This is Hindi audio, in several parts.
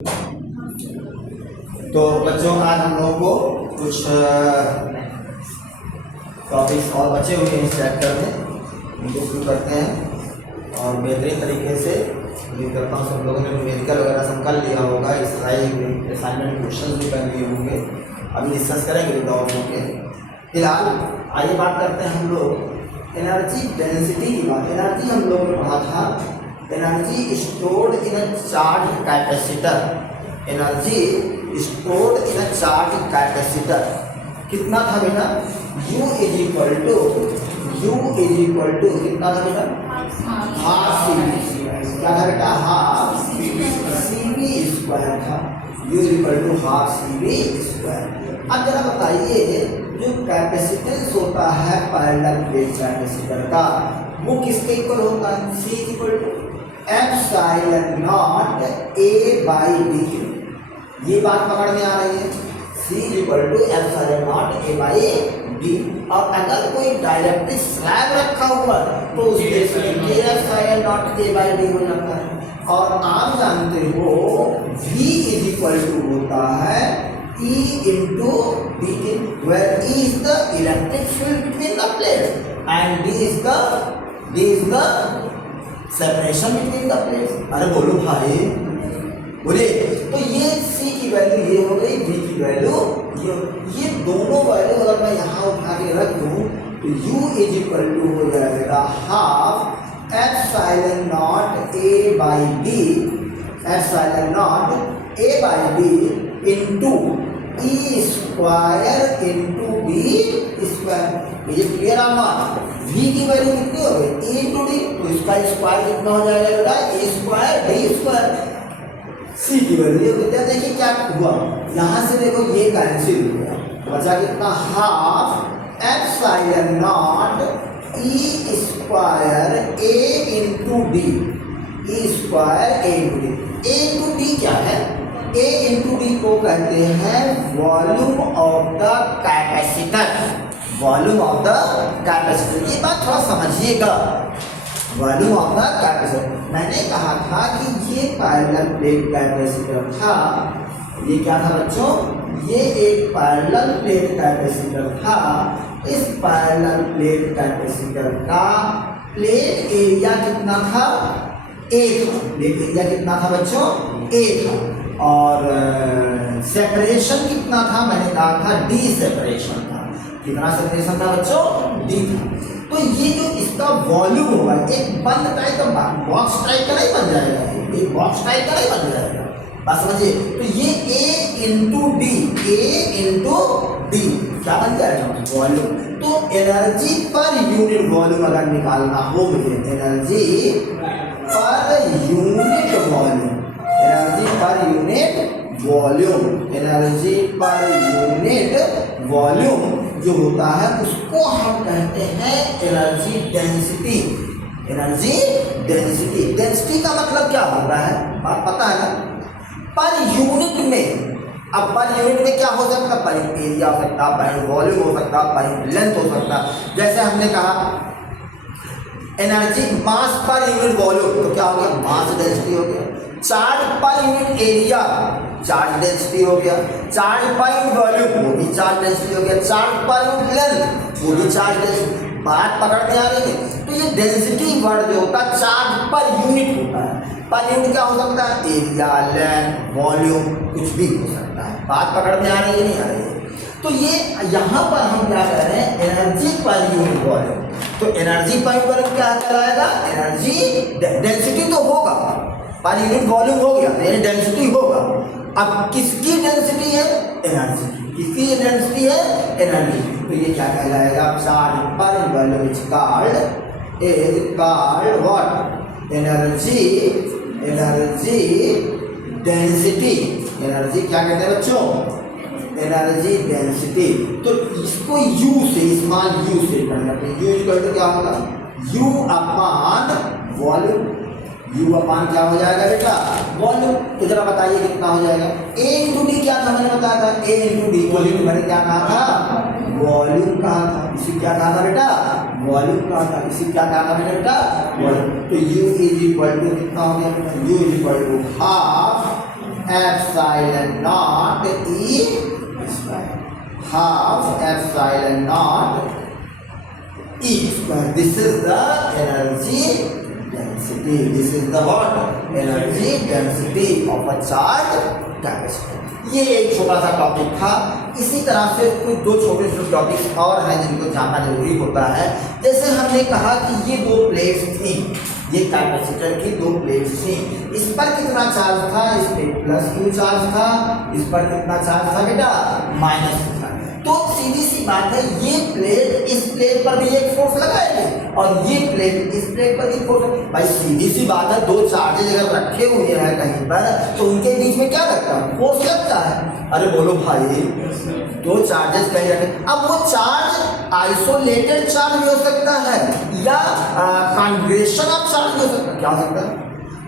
तो बच्चों आज हम लोगों को कुछ टॉपिक्स और बचे हुए हैं इस चैप्टर में, उनको शुरू करते हैं और बेहतरीन तरीके से उम्मीद करता हूँ सब लोगों ने न्यूमेरिकल वगैरह सब कर लिया होगा। इस असाइनमेंट क्वेश्चन भी कर लिए होंगे, अभी डिस्कस करेंगे विदाउट होंगे। फिलहाल आइए बात करते हैं हम लोग एनर्जी डेंसिटी की बात। एनर्जी हम लोगों ने पढ़ा था, energy stored in a charge capacitor. Energy stored in a charge capacitor कितना था बेटा? U इज इक्वल टू कितना था बेटा? Half CV। क्या था बेटा? हाफ CV स्क्वायर था। U is equal to half CV square. अब जरा बताइए, जो कैपेसिटेंस होता है पैरेलल प्लेट कैपेसिटर का, वो किसके इक्वल होता है? C is equal to epsilon naught A by D। ये बात पकड़ में आ रही है। C equal to epsilon naught A by D। और अगर कोई डायरेक्ट्रिक स्लैब रखा हुआ तो उस केस में epsilon naught A by D हो जाता है। और आप जानते हो V इज इक्वल टू होता है E into D, where E is the electric field between the plates and D is the separation between the plates. अरे बोलो भाई, बोलिए। तो ये C की वैल्यू ये हो गई, V की वैल्यू ये दोनों वैल्यू अगर मैं यहाँ उठा के रख दूँ तो U इज इक्वल टू हो जाएगा half epsilon naught A by D, epsilon naught A by D into E square into D square. ये क्लियर आमा? V की वैल्यू कितनी हो गई? E इंटू D, तो इसका स्क्वायर कितना हो जाएगा बेटा? A square D square. C की वैल्यू देखिए क्या हुआ, यहाँ से देखो ये कैंसिल हो गया, बचा कितना? Half epsilon naught E square A into D, E square A into D। A into D क्या है? A इंटू D को कहते हैं volume of the capacitor. Volume of the capacitor, ये बात थोड़ा समझिएगा। वॉल्यूम ऑफ द कैपेसिटर, मैंने कहा था कि ये पैरेलल प्लेट कैपेसिटर था। ये क्या था बच्चों? ये एक पैरेलल प्लेट कैपेसिटर था। इस पैरेलल प्लेट कैपेसिटर का प्लेट एरिया कितना था? A था। प्लेट एरिया कितना था बच्चों? A था। और सेपरेशन कितना था? मैंने कहा था D सेपरेशन था। कितना सेपरेशन था बच्चों? D था। तो ये जो इसका वॉल्यूम होगा, एक बंद टाइप का बॉक्स टाइप का नहीं बन जाएगा, ये बॉक्स टाइप का नहीं बन जाएगा, बात समझिए। तो ये A इंटू D क्या बन जाएगा? वॉल्यूम। तो एनर्जी पर यूनिट वॉल्यूम अगर निकालना हो मुझे, energy per unit volume, energy per unit volume जो होता है उसको हम कहते हैं energy density. Energy density, density का मतलब क्या होता है? बात पता है ना? पर यूनिट में, अब पर यूनिट में क्या हो सकता है? पर एरिया हो सकता है, पर वॉल्यूम हो सकता है, पर लेंथ हो सकता है। जैसे हमने कहा एनर्जी मास पर यूनिट वॉल्यूम, तो क्या हो गया? मास डेंसिटी हो गया। Charge per unit area, charge density हो गया। चार्ज पर यूनिट वॉल्यूम, वो भी चार्ज डेंसिटी हो गया। चार्ज पर यूनिट लेंथ, वो भी चार्ज डेंसिटी। बात पकड़ में आ रही है? तो ये डेंसिटी वर्ड जो होता है चार्ज पर यूनिट होता है। पर यूनिट क्या हो सकता है? एरिया, लेंथ, वॉल्यूम, कुछ भी हो सकता है। बात पकड़ में आ रही है नहीं आ रही है? तो ये यहाँ पर हम क्या कह रहे हैं? Energy per unit volume. तो एनर्जी पर यूनिट वॉल्यूम क्या कहलाएगा? एनर्जी डेंसिटी तो होगा, पर यूनिट वॉल्यूम हो गया, यानी डेंसिटी होगा। अब किसकी डेंसिटी है? एनर्जी की। किसकी डेंसिटी है? एनर्जी। तो ये क्या कहलाएगा? चार्ज पर volume is called what? Energy density. Energy क्या कहते हैं बच्चों? Energy density. तो इसको U से, स्मॉल U से करते हैं। U इक्वल टू क्या होगा? U अपान वॉल्यूम। U अपान क्या हो जाएगा बेटा? वॉल्यूम। तो जरा बताइए कितना हो जाएगा? A इंटू D क्या था? मैंने बताया था A इंटू D वॉल्यूम। मैंने क्या कहा था? वॉल्यूम कहा था। इसी क्या कहा था बेटा? वॉल्यूम कहा था। इसी क्या कहा था मैंने बेटा? वॉल्यूम। तो U इज इक्वल टू कितना हो गया? U is equal to half epsilon naught E square, half epsilon naught E square. This is the energy density. This is the what? Energy density of a charge capacitor. ये एक छोटा सा टॉपिक था। इसी तरह से कुछ दो छोटे छोटे टॉपिक्स और हैं जिनको जानना जरूरी होता है। जैसे हमने कहा कि ये दो प्लेट्स थी, ये कैपेसिटर की दो प्लेट्स थी, इस पर कितना चार्ज था, इस पे प्लस क्यू चार्ज था, इस पर कितना चार्ज था बेटा, माइनस था। तो सीधी सी बात है, ये प्लेट इस प्लेट पर भी एक फोर्स लगाएगी और ये प्लेट इस प्लेट पर भी फोर्स। भाई सीधी सी बात है, दो चार्जेज अगर रखे हुए हैं कहीं पर तो उनके बीच में क्या लगता है, फोर्स लगता है। अरे बोलो भाई, दो चार्जेस कहीं रखे, अब वो चार्ज आइसोलेटेड चार्ज भी हो सकता है या कॉन्फिगरेशन ऑफ चार्ज भी हो सकता है। क्या हो सकता है,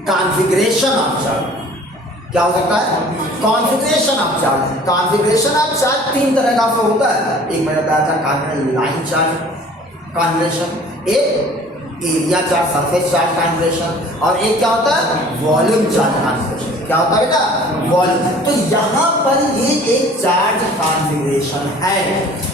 कॉन्फिगरेशन ऑफ चार्ज। क्या हो सकता है, configuration of charge. Configuration of charge तीन तरह का होता है। एक मैंने बताया था कॉन्फिगरेशन लाइन चार्ज कॉन्फिगरेशन, एक area charge surface charge configuration, और एक क्या होता है, वॉल्यूम चार्ज कॉन्फिगरेशन। क्या होता है बेटा, वॉल्यूम। तो यहाँ पर ये एक चार्ज कॉन्फिगरेशन है,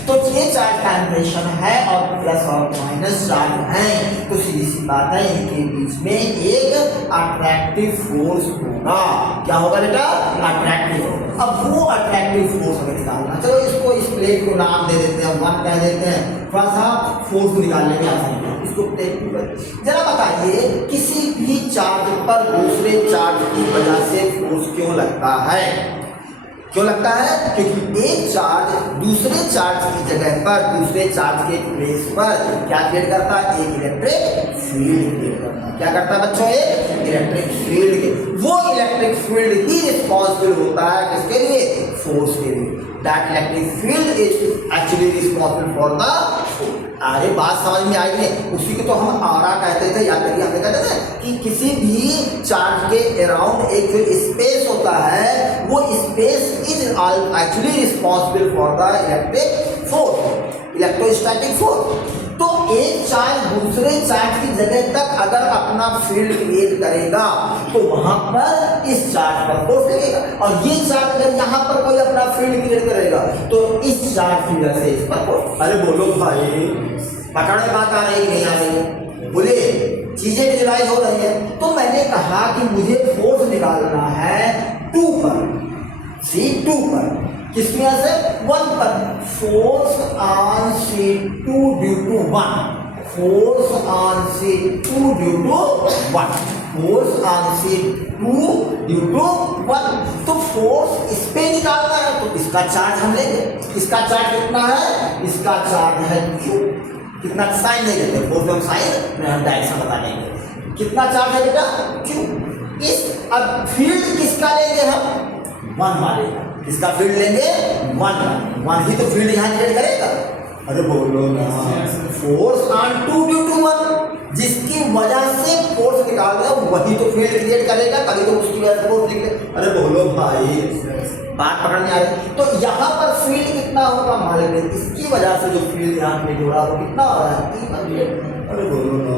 तो ये चार्ज कॉन्फिगरेशन है और प्लस और माइनस चार्ज है, तो सीधी सी बात है इनके बीच में एक अट्रैक्टिव फोर्स होगा। क्या होगा बेटा, अट्रैक्टिव। अब वो अट्रैक्टिव फोर्स हमें निकालना, चलो इसको इस प्लेट को नाम दे देते हैं, 1 कह देते हैं, थोड़ा सा फोर्स निकालने में आसानी है। इसको प्लेट जरा बताइए, किसी भी चार्ज पर दूसरे चार्ज की वजह से फोर्स क्यों लगता है? क्यों लगता है? क्योंकि एक चार्ज दूसरे चार्ज की जगह पर, दूसरे चार्ज के प्लेस पर क्या क्रिएट करता है, एक इलेक्ट्रिक फील्ड क्रिएट करता है। क्या करता है बच्चों, एक इलेक्ट्रिक फील्ड के, वो इलेक्ट्रिक फील्ड ही रिस्पॉन्सिबल होता है किसके लिए, फोर्स के लिए। That electric field is actually responsible for the. अरे बात समझ में आई नहीं, उसी को तो हम आरा कहते थे, याद करिए, हमने कहते थे कि किसी भी चार्ज के अराउंड एक जो स्पेस होता है, वो space is actually responsible for the electric force, electrostatic force. तो एक चार्ज दूसरे चार्ज की जगह तक अगर अपना फील्ड क्रिएट करेगा तो वहां पर इस चार्ज पर फोर्स लगेगा, और ये चार्ज अगर यहाँ पर कोई अपना फील्ड क्रिएट करेगा तो इस चार्ज की वजह से इस पर फोर्स। अरे बोलो भाई, पकड़ में बात आ रही नहीं आ रही, बोले चीजें विजुलाइज हो रही है। तो मैंने कहा कि मुझे फोर्स निकालना है 2 पर, C2 पर, किसकी वजह से, 1 पर। Force on C2 due to 1, force on C2 due to 1, force on C2 due to 1। तो फोर्स इस पे निकालना है तो इसका चार्ज हम लेंगे। इसका चार्ज कितना है, इसका चार्ज है Q। कितना, साइन नहीं लेते, फोर्स में हम साइन में हम डायरेक्शन बता देंगे। कितना चार्ज है बेटा, Q। इस अब फील्ड किसका लेंगे हम, 1 वाले का। इसका फील्ड लेंगे 1 ही तो फील्ड यहाँ क्रिएट करेगा। अरे बोलो ना, फोर्स ऑन 2 ड्यू टू 1, जिसकी वजह से फोर्स निकाल रहे हो वही तो फील्ड क्रिएट करेगा, तभी तो उसकी वजह से फोर्स निकले। अरे बोलो भाई, बात पकड़ में आ रही। तो यहाँ पर फील्ड कितना होगा, मान लीजिए इसकी वजह से जो फील्ड यहाँ पे जोड़ा वो कितना हो रहा है, अरे बोलो ना,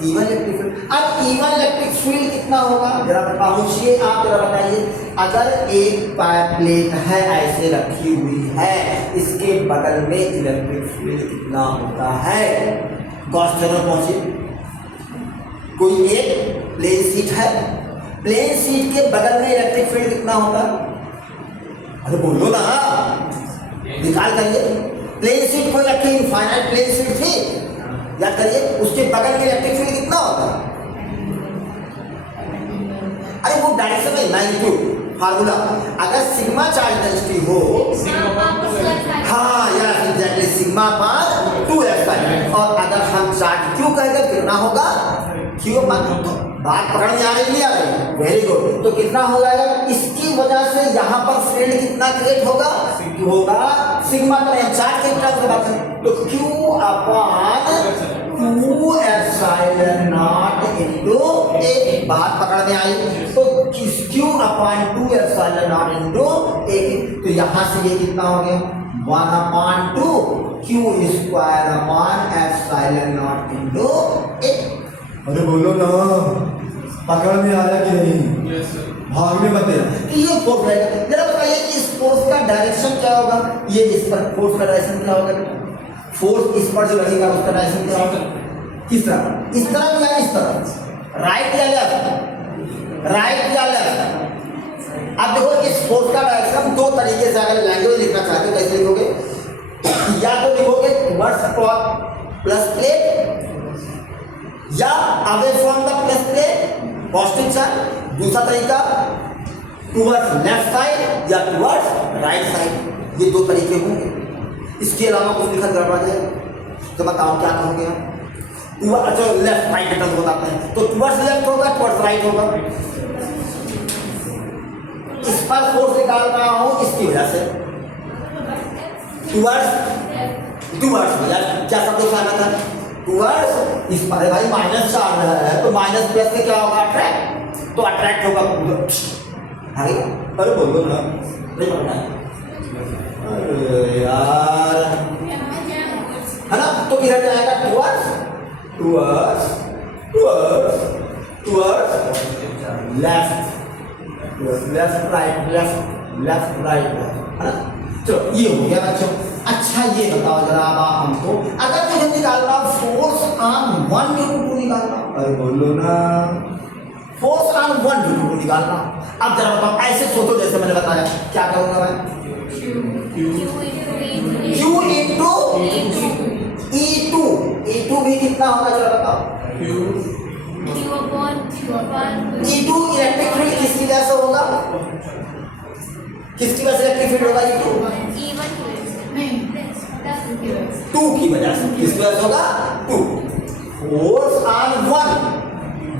इवन इलेक्ट्रिक फील्ड। अब इवन इलेक्ट्रिक फील्ड कितना होगा, जरा पहुंचिए आप, जरा बताइए। अगर एक प्लेट है ऐसे रखी हुई है, इसके बगल में इलेक्ट्रिक फील्ड कितना होता है, गॉस थ्योरम पहुंचिए। कोई एक प्लेन शीट है, प्लेन शीट के बगल में इलेक्ट्रिक फील्ड कितना होता है, अरे बोलो ना, निकाल करिए। प्लेन शीट कोई रखी, इनफाइनाइट प्लेन शीट थी, याद करिए, उसके बगल में इलेक्ट्रिक फील्ड कितना होता है, अरे वो डायरेक्शन में मैग्नीट्यूड फार्मूला, अगर सिग्मा चार्ज डेंसिटी हो, हाँ यार एग्जैक्टली, सिग्मा पर 2f, और अगर हम चार्ज क्यू कहकर कितना होगा, क्यू पर। तो बात पकड़ में आ रही नहीं आ रही, वेरी गुड। तो कितना हो जाएगा, इसकी वजह से यहाँ पर फील्ड कितना क्रिएट होगा, सिग्मा पर, चार्ज के टर्म से बात करें तो Q upon 2 epsilon naught into A। बात पकड़ में आई, तो Q upon 2 epsilon naught into A। तो यहाँ से ये कितना हो गया, 1/2 Q square upon epsilon naught into A। अरे बोलो ना, पकड़ में आया कि नहीं? भागने मत देना, तो ये फोर्स रहेगा। जरा बताइए इस फोर्स का डायरेक्शन क्या होगा, ये इस पर फोर्स का डायरेक्शन क्या होगा बेटा, फोर्स इस पर जो लगेगा उसका डायरेक्शन क्या होगा, किस तरह, इस तरफ या इस तरफ, राइट या लेफ्ट, राइट या लेफ्ट। अब देखो इस फोर्स का डायरेक्शन दो तरीके से अगर लैंग्वेज लिखना चाहते हो कैसे लिखोगे, या तो लिखोगे टुवर्ड्स प्लस प्लेट या away from the plus plate positive charge, दूसरा तरीका टुवर्ड्स लेफ्ट साइड या टुवर्ड्स राइट साइड, ये दो तरीके होंगे। इसके अलावा कुछ लिखा गड़बड़ जाएगा तो बताओ क्या कहोगे आप, अच्छा लेफ्ट राइट टर्न बताते हैं तो टुवर्ड्स लेफ्ट होगा टुवर्ड्स राइट होगा। इस पर फोर्स निकाल रहा हूं इसकी वजह से टुवर्ड्स लेफ्ट, क्या सब कुछ आना था टुवर्ड्स, इस पर भाई माइनस चार्ज है तो माइनस प्लस से क्या होगा अट्रैक्ट, तो अट्रैक्ट होगा अरे बोलो ना, नहीं पढ़ना है अरे यार, है ना, तो किधर जाएगा टुवर्ड्स लेफ्ट, लेफ्ट राइट, है ना। चलो ये हो गया बच्चों। अच्छा ये बताओ जरा अब आप हमको, अगर मुझे निकालना फोर्स ऑन 1 ड्यू टू 2 निकालना, अरे बोलो ना, फोर्स ऑन 1 ड्यू टू 2 निकालना। अब जरा बताओ ऐसे सोचो जैसे मैंने बताया, क्या करूंगा मैं, Q इंटू E2 भी कितना होगा जरा बताओ, E2 इलेक्ट्रिक फील्ड किसकी वजह से होगा, किसकी वजह से इलेक्ट्रिक फील्ड होगा, E2 2 की वजह से, किसकी वजह से होगा 2। फोर्स ऑन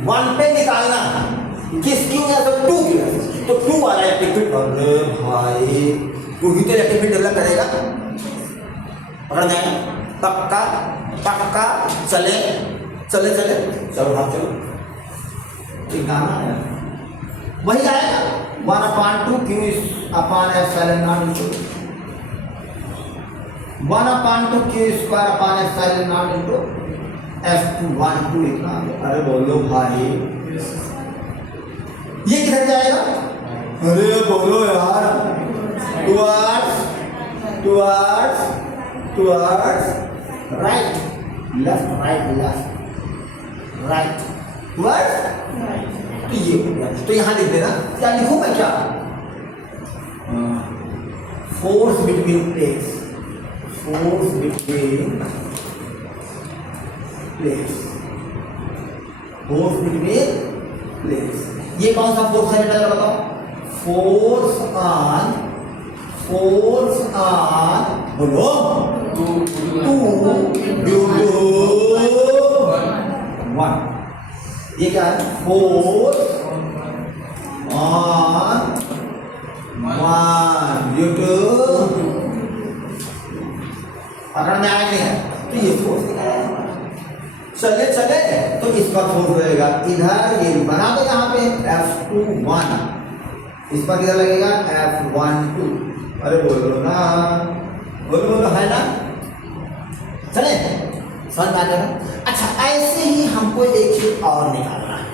1 पे निकालना किसकी वजह से, 2 की वजह से, तो 2 वाला इलेक्ट्रिक फील्ड, अरे भाई 2 ही तो इलेक्ट्रिक फील्ड डेवलप करेगा, पकड़ जाएगा, पक्का चले चलो भाग चलो, ठीक है वही आएगा 1/2 Q upon epsilon naught into 1/2 Q square upon epsilon naught into F212 लिखना। अरे बोलो भाई ये किधर जाएगा, अरे बोलो यार, टुवर्ड्स राइट लेफ्ट टुवर्ड्स, तो ये हो गया। तो यहां लिख देना, क्या लिखूं मैं, क्या फोर्स बिटवीन प्लेट्स, ये कौन सा फोर्स है बेटा बताओ, फोर्स ऑन बोलो 2 ड्यू टू 1, ये क्या है, फोर्स ऑन 1 ड्यू टू, पकड़ में आया नहीं है, तो ये फोर्स चले तो इसका फोर्स रहेगा इधर, ये बना दो यहाँ पे F21, इस पर किधर लगेगा F12, अरे बोलो ना, बोलो है ना, चले समझ में आ जाएगा। अच्छा ऐसे ही हमको एक चीज और निकालना है,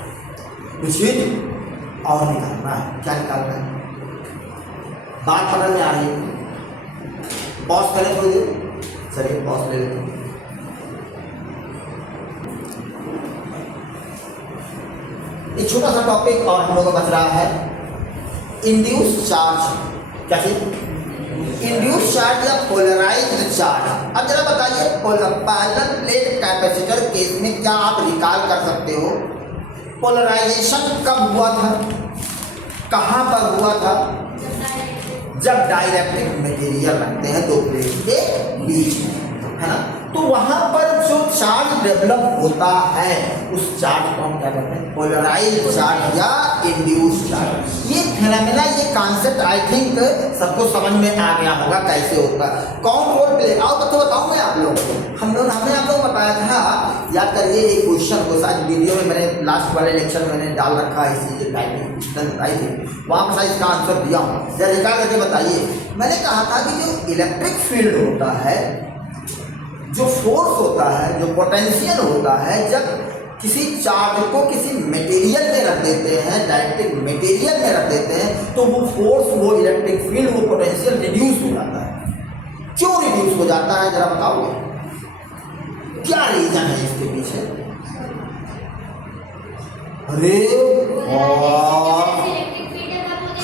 क्या निकालना है, बात पकड़ में आ रही है, पॉज करें थोड़ी देर, चलिए पॉज ले लेते हैं। एक छोटा सा टॉपिक और हम लोगों का बच रहा है, इंड्यूस चार्ज, क्या चीज, इंड्यूस चार्ज या पोलराइज्ड चार्ज। अब जरा बताइए पैरेलल प्लेट कैपेसिटर केस में क्या आप रिकॉल कर सकते हो, पोलराइजेशन कब हुआ था, कहां पर हुआ था, जब डाइलेक्ट्रिक मटेरियल रखते हैं दो प्लेट के बीच में, है ना, तो वहां पर जो चार्ज डेवलप होता है उस चार्ज को हम क्या कहते हैं, पोलराइज्ड चार्ज या इंड्यूस चार्ज। ये फिनोमेना, ये कॉन्सेप्ट आई थिंक सबको समझ में आ गया होगा कैसे होगा, कौन रोल प्ले, आओ तो बताऊं मैं आप लोग, हमने आप लोग बताया था, याद करिए एक क्वेश्चन को शायद वीडियो में मैंने लास्ट वाले लेक्चर में मैंने डाल रखा है, इसी टाइपिंग बताई थी, वहाँ पर शायद इसका आंसर दिया हूँ, जरा रिकॉल करके बताइए। मैंने कहा था कि जो इलेक्ट्रिक फील्ड होता है, जो फोर्स होता है, जो पोटेंशियल होता है, जब किसी चार्ज को किसी मटेरियल में रख देते हैं, डायरेक्ट्रिक मटेरियल में रख देते हैं, तो वो फोर्स, वो इलेक्ट्रिक फील्ड, वो पोटेंशियल रिड्यूस हो जाता है। क्यों रिड्यूस हो जाता है जरा बताओ, क्या रीजन है इसके पीछे? अरे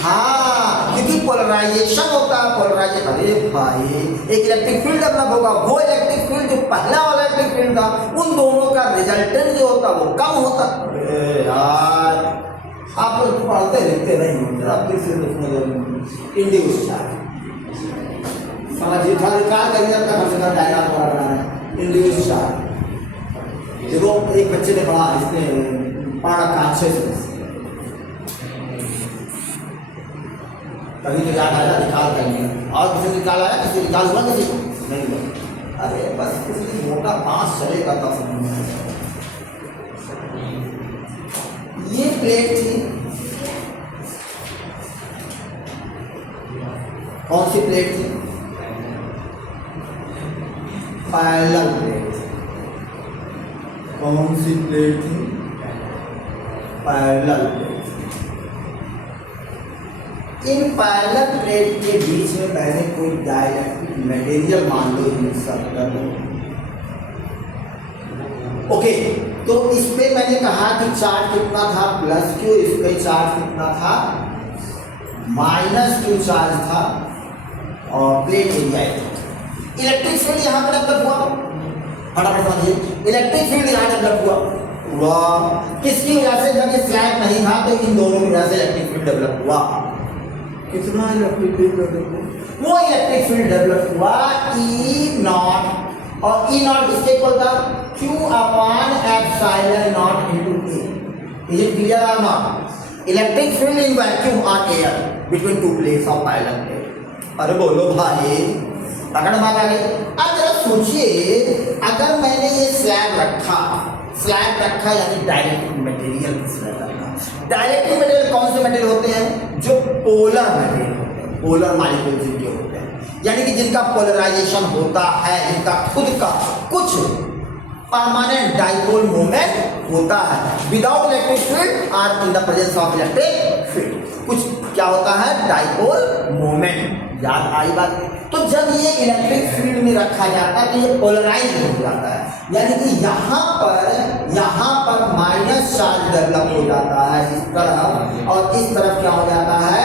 हाँ, क्योंकि पोलराइजेशन होता है, पोलराइजेशन। अरे भाई, एक इलेक्ट्रिक फील्ड डेवलप होगा, वो इलेक्ट्रिक फील्ड जो पहला वाला इलेक्ट्रिक फील्ड था, उन दोनों का रिजल्टेंट जो होता वो कम होता। अरे यार, आप लोग पढ़ते लिखते नहीं होंगे, आप फिर से इंड्यूस चार्ज समझिए, निकाल करिए अपना कम से कम डायग्राम बनाना है। इंड्यूस चार्ज देखो, एक बच्चे ने पढ़ा, इसने पढ़ा रखा अच्छे से, तभी तो याद आया, निकाल करेंगे। और किसी निकाल आया, किसी निकाल हुआ, किसी को नहीं हुआ। अरे बस किसी मोटा बांस चलेगा तब समझ में आएगा। ये प्लेट थी, कौन सी प्लेट थी? Parallel plate. कौन सी प्लेट थी? Parallel plate. In parallel plate के बीच में मैंने कोई डाइलेक्ट्रिक मटेरियल मान लो इंसर्ट कर लो। ओके, तो इस पे मैंने कहा कि चार्ज कितना था, प्लस क्यू। इस पे चार्ज कितना था, माइनस क्यू चार्ज था, और प्लेट एरिया। इलेक्ट्रिक फील्ड यहाँ पर डेवलप हुआ, फटाफट समझिए। इलेक्ट्रिक फील्ड यहाँ डेवलप हुआ, किसकी वजह से? जब ये स्लैब नहीं था तो इन दोनों की वजह से इलेक्ट्रिक फील्ड डेवलप हुआ। कितना इलेक्ट्रिक फील्ड डेवलप हुआ? वो इलेक्ट्रिक फील्ड डेवलप हुआ E नॉट, और E नॉट किसके इक्वल था? Q upon epsilon naught into A। Is it clear और not? Electric field in vacuum on air between two plates of parallel plate. अरे बोलो भाई, पकड़ बात आ गई। अब जरा सोचिए, अगर मैंने ये स्लैब रखा यानी डाइलेक्ट्रिक मटेरियल स्लैब रखा। डाइलेक्ट्रिक मटेरियल कौन से मटेरियल होते हैं? जो पोलर मटेरियल होते हैं, पोलर मॉलिक्यूल जिनके होते हैं, यानी कि जिनका पोलराइजेशन होता है, जिनका खुद का कुछ परमानेंट डाइपोल मोमेंट होता है। विदाउट इलेक्ट्रिक फील्ड और in the presence of electric field कुछ क्या होता है? Dipole moment. याद आई बात? तो जब ये इलेक्ट्रिक फील्ड में रखा जाता है तो ये पोलराइज हो जाता है, यानी कि यहाँ पर माइनस चार्ज डेवलप हो जाता है इस तरफ, और इस तरफ क्या हो जाता है?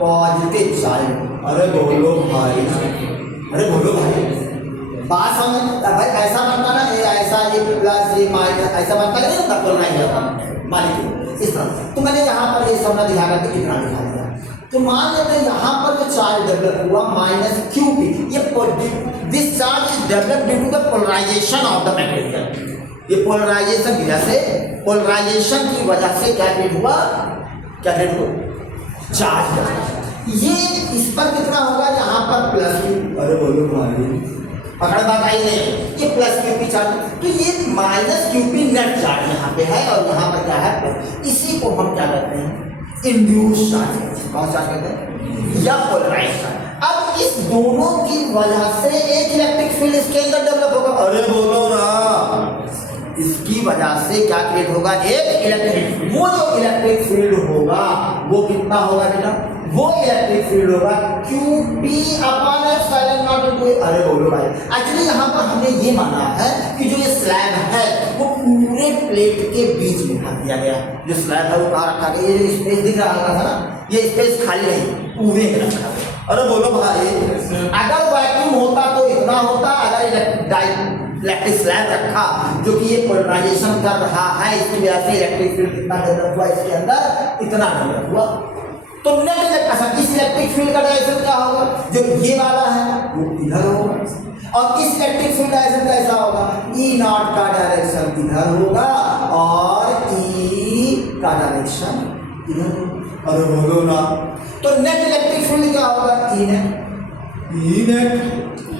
Positive charge. अरे बोलो भाई, अरे बोलो भाई, बात समझ भाई। ऐसा बनता ना, ये ऐसा, ये प्लस, ये माइनस, ऐसा बनता है ना, पोलराइज होता है मालिक्यूल इस तरह। तो मैंने यहाँ पर ये सब दिखा करके इतना दिखा दिया। तो मान लेते हैं यहाँ पर जो चार्ज डेवलप हुआ माइनस क्यू पी, ये this charge is develop due to the polarization of the material. ये पोलराइजेशन की वजह से, पोलराइजेशन की वजह से क्या क्रिएट हुआ? क्या क्रिएट हुआ? चार्ज। ये इस पर कितना होगा? यहाँ पर प्लस क्यू। अरे बोलो भाई, पकड़ बात आई नहीं? ये प्लस क्यू पी चार्ज, तो ये minus Q P net charge यहाँ पे है, और यहाँ पर क्या है? इसी को हम क्या करते हैं? Induce charge. कौन चार्ज कहते हैं? या पोलराइज चार्ज। अब इस दोनों की वजह से एक इलेक्ट्रिक फील्ड इसके अंदर डेवलप होगा। अरे बोलो ना, इसकी वजह से क्या क्रिएट होगा? एक इलेक्ट्रिक फील्ड। वो जो इलेक्ट्रिक फील्ड होगा वो कितना होगा बेटा? वो इलेक्ट्रिक फील्ड होगा QP upon epsilon naught into A। अरे बोलो भाई, एक्चुअली यहाँ पर हमने ये माना है कि जो ये स्लैब है वो पूरे प्लेट के बीच में रख दिया गया। जो स्लैब है वो कहाँ रखा गया? ये स्पेस दिख रहा था ना, ये स्पेस खाली नहीं, पूरे में रखा गया। अरे बोलो भाई, अगर वैक्यूम होता तो इतना होता, अगर इलेक्ट्रिक स्लैब रखा जो कि ये पोलराइजेशन कर रहा है, इसकी वजह से इलेक्ट्रिक फील्ड कितना डेवलप हुआ इसके अंदर? इतना डेवलप हुआ। तो नेट इस इलेक्ट्रिक फील्ड का डायरेक्शन क्या होगा? जो ये वाला है वो इधर होगा, और इस इलेक्ट्रिक फील्ड डायरेक्शन कैसा होगा? E नॉट का डायरेक्शन इधर होगा, और E का डायरेक्शन इधर होगा। अरे बोलो ना, तो नेट इलेक्ट्रिक फील्ड क्या होगा? E नेट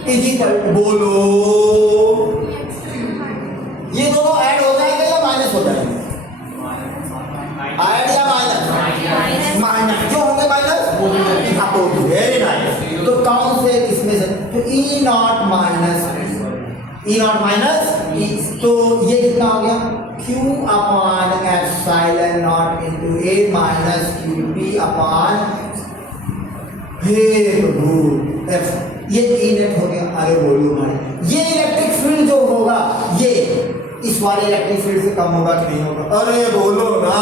इज इक्वल, बोलो, ये दोनों ऐड हो जाएंगे या माइनस हो जाएंगे? ऐड या माइनस? माइनस। क्यों होंगे माइनस? Very nice. तो कौन से इसमें से? तो E नॉट माइनस, तो ये कितना हो गया? Q upon epsilon naught into A minus QP upon F। ये E नेट हो गया। अरे बोलो भाई, ये इलेक्ट्रिक फील्ड जो होगा ये इस वाले इलेक्ट्रिक फील्ड से कम होगा कि नहीं होगा? अरे बोलो ना,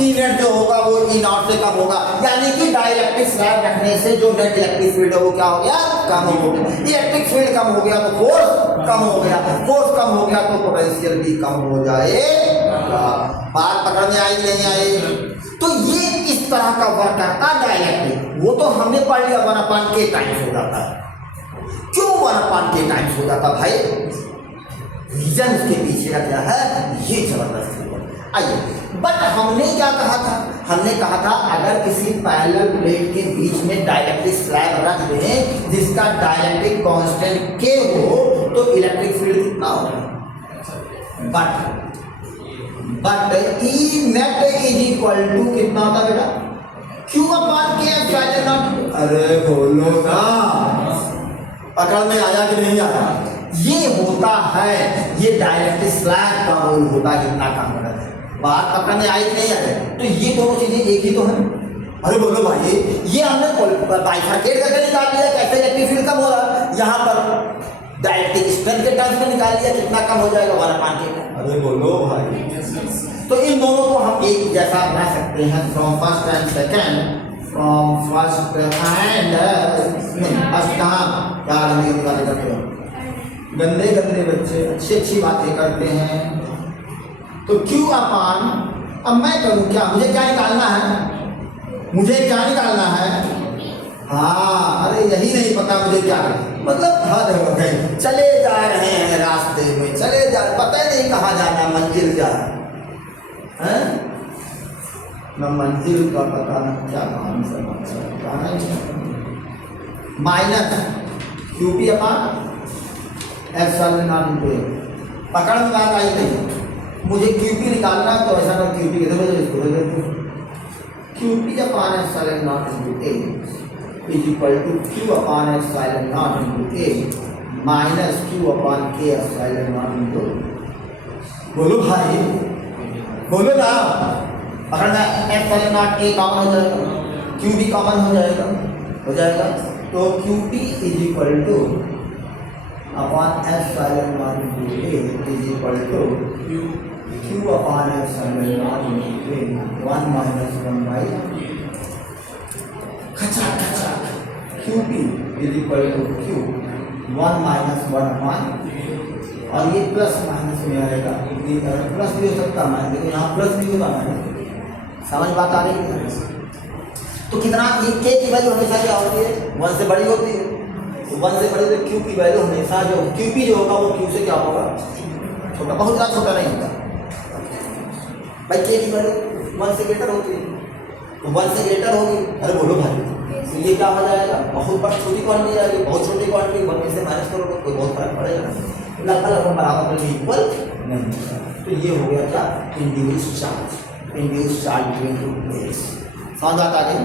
ई नेट जो होगा वो ई नॉट से कम होगा, यानी कि डाइलेक्ट्रिक स्लैब रखने से जो नेट इलेक्ट्रिक फील्ड है वो क्या हो गया? कम हो गया। इलेक्ट्रिक फील्ड कम हो गया तो फोर्स कम हो गया, फोर्स कम हो गया तो पोटेंशियल भी कम हो जाएगा। बात पकड़ में आई नहीं आई? तो ये इस तरह का वर्क करता डाइलेक्ट्रिक। वो तो हमने पढ़ लिया 1/k टाइम्स हो जाता है। क्यों 1/k टाइम्स हो जाता भाई? रीजन उसके पीछे का क्या है, ये जबरदस्त है। आइए, बट हमने क्या कहा था? हमने कहा था अगर किसी पैरेलल प्लेट के बीच में डाइलेक्ट्रिक स्लैब रख दें जिसका डाइलेक्ट्रिक कांस्टेंट K हो तो इलेक्ट्रिक फील्ड कितना होगा? But E net is equal to कितना होता है बेटा? Q upon K epsilon naught. अरे बोलो ना, पकड़ में आया कि नहीं आया? ये होता है, ये डाइलेक्ट्रिक स्लैब का रोल होता है, कितना काम करता है। बात पकड़ में आई कि नहीं आई? तो ये दोनों चीजें एक ही तो है। अरे बोलो भाई, ये हमने बाइफरकेट करके निकाल लिया कैसे इलेक्ट्रिक फील्ड कम हो रहा है, यहाँ पर डाइलेक्ट्रिक स्ट्रेंथ के टर्म्स में निकाल लिया कितना कम हो जाएगा 1/k। अरे बोलो भाई, तो इन दोनों को हम एक जैसा बना सकते हैं from first and second, from first and first क्या निकाले करते हो गंदे गंदे बच्चे, अच्छी अच्छी बातें करते हैं। तो Q अपॉन, अब मैं करूँ क्या? मुझे क्या निकालना है? मुझे क्या निकालना है? हाँ, अरे यही नहीं पता मुझे क्या, मतलब हद हो गई। चले जा रहे हैं रास्ते में, चले जा, पता ही नहीं कहाँ जाना, मंजिल जा है न मंजिल का पता न क्या कौन सा minus QP upon epsilon naught into A। पकड़ में बात आई नहीं? मुझे QP निकालना है तो ऐसा ना QP किधर बदल इसको बदल दो। QP upon epsilon naught into A is equal to Q upon epsilon naught into A minus Q upon K epsilon naught into. बोलो भाई, बोलो ना, पकड़ना। एप्सिलॉन नॉट A कॉमन हो जाएगा, Q भी कॉमन हो जाएगा, तो QP is equal to upon epsilon naught into A is equal to Q upon epsilon naught into A 1 minus 1 by QP is equal to Q 1 minus 1 upon, और ये प्लस माइनस में आएगा, ये प्लस भी हो सकता है, देखो यहाँ प्लस भी होगा माइनस। समझ बात आ रही है? तो कितना ये K की वैल्यू हमेशा क्या होती है? 1 से बड़ी होती है, तो 1 से बड़ी तो Q की वैल्यू हमेशा जो QP जो होगा वो Q से क्या होगा? छोटा, बहुत ज़्यादा छोटा नहीं होता भाई। K की वैल्यू 1 से ग्रेटर होती है, तो 1 से ग्रेटर होगी। अरे बोलो भाई, तो ये क्या हो जाएगा? बहुत बड़ी छोटी क्वांटिटी आएगी, बहुत छोटी क्वांटिटी 1 में से माइनस करोगे कोई बहुत फर्क पड़ेगा, लगभग बराबर में इक्वल नहीं। तो ये हो गया क्या? Induced charge between two plates. समझ बात आ गई?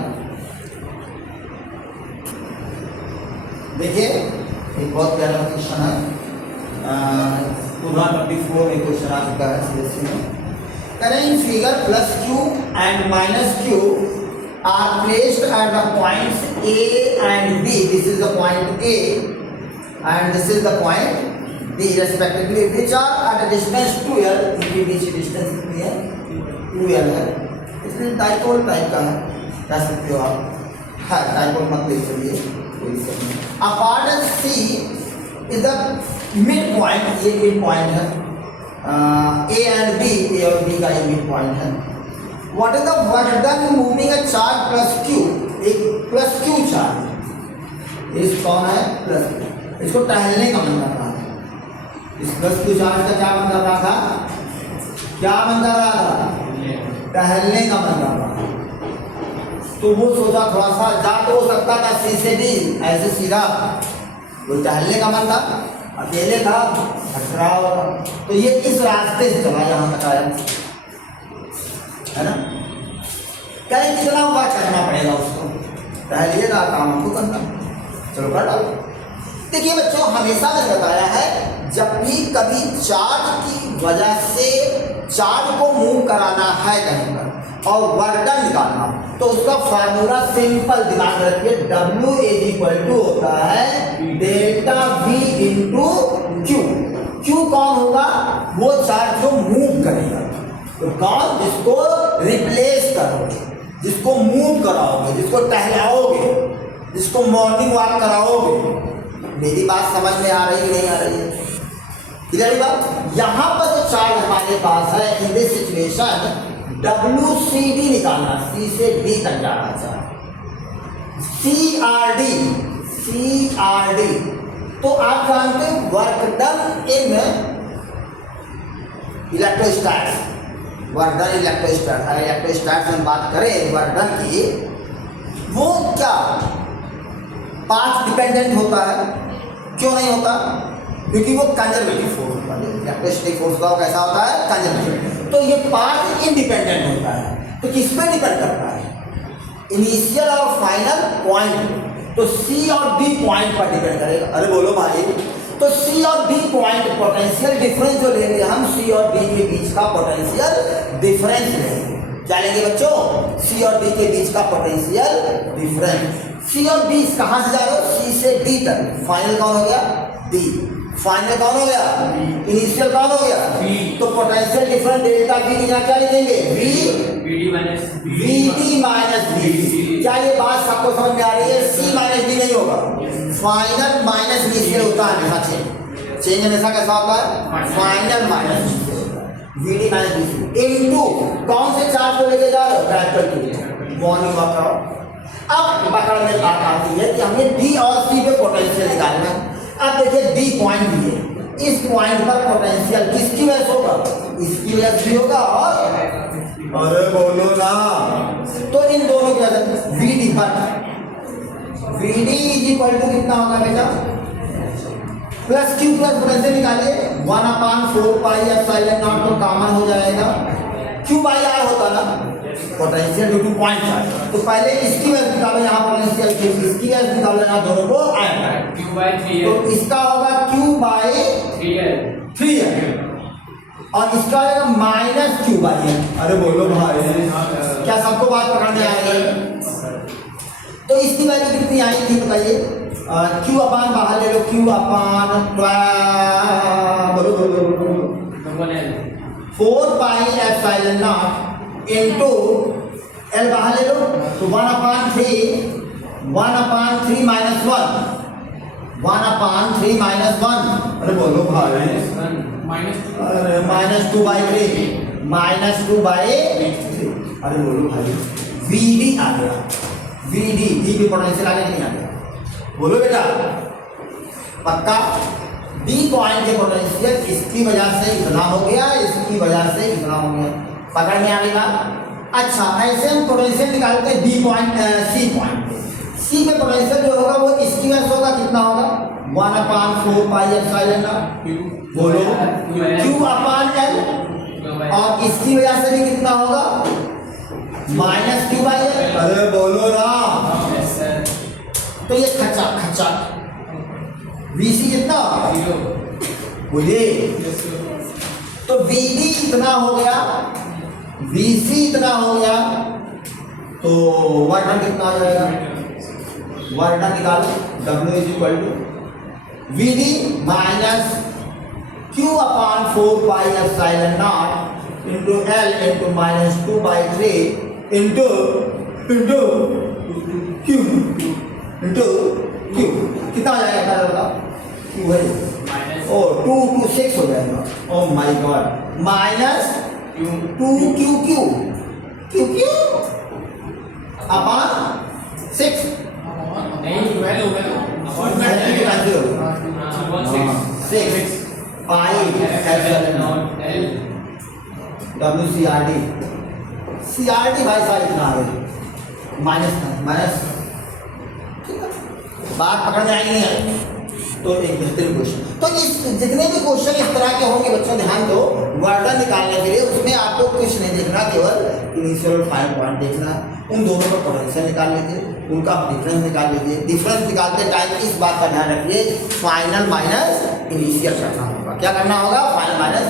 देखिए एक बहुत प्यारा क्वेश्चन है, 2024 में क्वेश्चन आ चुका है CSC में। Current figure plus Q and minus Q are placed at the points A and B। This is the point A and this is the point B respectively, which are at a distance 2L। इनके बीच डिस्टेंस कितनी है? 2L है। इसलिए डाइपोल टाइप का है, कह सकते हो आप। हाँ, डाइपोल मत ले चलिए, कोई दिक्कत नहीं। Apart C is the mid point, ये मिड पॉइंट है। A एंड B, A और B का ये मिड पॉइंट है। What is the work done moving a charge plus Q? एक प्लस Q चार्ज, इस कौन है? Plus Q। इसको टहलने का मन कर रहा है। इस प्लस Q चार्ज का क्या मन कर रहा था? क्या मन कर रहा था? टहलने का मन कर रहा था। तो वो सोचा थोड़ा सा जा तो हो सकता था C से D ऐसे सीधा, वो टहलने का मन था, अकेले था, हट रहा होगा, तो ये इस रास्ते से चला यहाँ तक आया, है ना? कहीं कितना वर्क करना पड़ेगा उसको, टहलिएगा काम हमको करना, चलो कर डालो। देखिए बच्चों, हमेशा मैंने बताया है जब भी कभी चार्ज की वजह से चार्ज को मूव कराना है कहीं पर और वर्क डन निकालना, तो उसका फार्मूला सिंपल दिमाग रखिए, W इज इक्वल टू होता है delta V into Q. Q कौन होगा? वो चार्ज जो मूव करेगा। तो कौन? जिसको रिप्लेस करोगे, जिसको मूव कराओगे, जिसको टहलाओगे, जिसको मॉर्निंग वॉक कराओगे। मेरी बात समझ में आ रही नहीं आ रही है? इधर बात, यहाँ पर जो चार्ज हमारे पास है इन दिस सिचुएशन WCD निकालना, C से D तक जाना चाहे, CRD। तो आप जानते हैं work done in electrostatics, work done electrostatic. अगर इलेक्ट्रोस्टैट में बात करें वर्क डन की, वो क्या पाथ डिपेंडेंट होता है? क्यों नहीं होता? क्योंकि वो कंजर्वेटिव फोर्स होता है। इलेक्ट्रोस्टैटिक फोर्स का कैसा होता है? कंजर्वेटिव। तो ये पाथ इंडिपेंडेंट होता है। तो किस पे डिपेंड करता है? इनिशियल और फाइनल पॉइंट। तो C और D पॉइंट पर डिपेंड करेगा। अरे बोलो भाई, तो C और D पॉइंट पोटेंशियल डिफरेंस जो लेंगे हम, C और D के बीच का पोटेंशियल डिफरेंस लेंगे। क्या लेंगे बच्चों? C और D के बीच का पोटेंशियल डिफरेंस। C और D कहाँ से जा रहे हो? C से D तक। फाइनल कौन हो गया? D। फाइनल कौन हो गया? इनिशियल कौन हो गया? तो पोटेंशियल डिफरेंस डेल्टा V की जगह क्या लिखेंगे? VD minus VC। क्या ये बात सबको समझ में आ रही है? C माइनस D नहीं होगा, फाइनल माइनस इनिशियल होता है हमेशा। चेंज हमेशा कैसा होता है? Final minus VD minus VC into कौन से चार्ज को लेके जा रहे हो? वेक्टर के मॉर्निंग वॉक कराओ। अब पकड़ में बात आती है कि हमें D और C पे पोटेंशियल निकालना है। अब देखिए D पॉइंट भी है, इस पॉइंट पर पोटेंशियल किसकी वजह से होगा? इसकी वजह से होगा। और अरे बोलो ना, तो इन दोनों की वजह से VD पर VD इज इक्वल टू कितना होगा बेटा? प्लस Q प्लस पोटेंशियल निकालिए 1/4 पाई एप्सिलॉन नॉट, तो कॉमन हो जाएगा। Q बाई R होता ना potential due two point charge. तो पहले इसकी वैल्यू निकालो, यहाँ पोटेंशियल इसकी वैल्यू निकालो, यहाँ दोनों को ऐड। तो इसका होगा Q बाई 3L और इसका होगा माइनस Q बाई L। अरे बोलो भाई, क्या सबको बात पकड़ने आ रही है? तो इसकी वैल्यू कितनी आई थी बताइए? Q अपान बाहर ले लो, Q upon 4 pi epsilon naught into L बाहर ले लो, तो 1/3 माइनस 1, 1/3 माइनस 1। अरे बोलो भाई, अरे -2/3 अरे बोलो भाई, VD आ गया। VD D की पोटेंशियल आ गया नहीं आ गया? बोलो बेटा पक्का? D पॉइंट के पोटेंशियल इसकी वजह से इतना हो गया, इसकी वजह से इतना हो गया। पकड़ में आ गया? अच्छा, ऐसे हम पोटेंशियल निकालते हैं D point C point. C में पोटेंशियल जो होगा वो इसकी वजह से होगा, कितना होगा? 1/4 पाई एप्सिलॉन नॉट। बोलो Q अपान L, और इसकी वजह से भी कितना होगा? -Q by L। अरे बोलो ना, तो ये खचा खचा VC कितना? बोलिए। तो VD इतना हो गया, VC इतना हो गया, तो वर्क डन कितना हो जाएगा? वर्क डन निकालो, W is equal to VD minus Q upon 4 pi epsilon naught into L into -2/3 into Q into Q। कितना आ जाएगा बताओ? Q है ओ 2 2 6 हो जाएगा। Oh my God, minus 2QQ upon 6 pi WCRD। CRD भाई साहब इतना आ गई, माइनस बात पकड़ में आएगी नहीं आएगी? तो एक बेहतरीन क्वेश्चन। तो इस जितने भी क्वेश्चन इस तरह के होंगे बच्चों ध्यान दो, वर्क डन निकालने के लिए उसमें आपको कुछ नहीं देखना, केवल इनिशियल और फाइनल पॉइंट देखना। उन दोनों का पोटेंशियल निकाल लीजिए, उनका डिफरेंस निकाल लीजिए। डिफरेंस निकालते टाइम इस बात का ध्यान रखिए, फाइनल माइनस इनिशियल करना होगा। क्या करना होगा? Final minus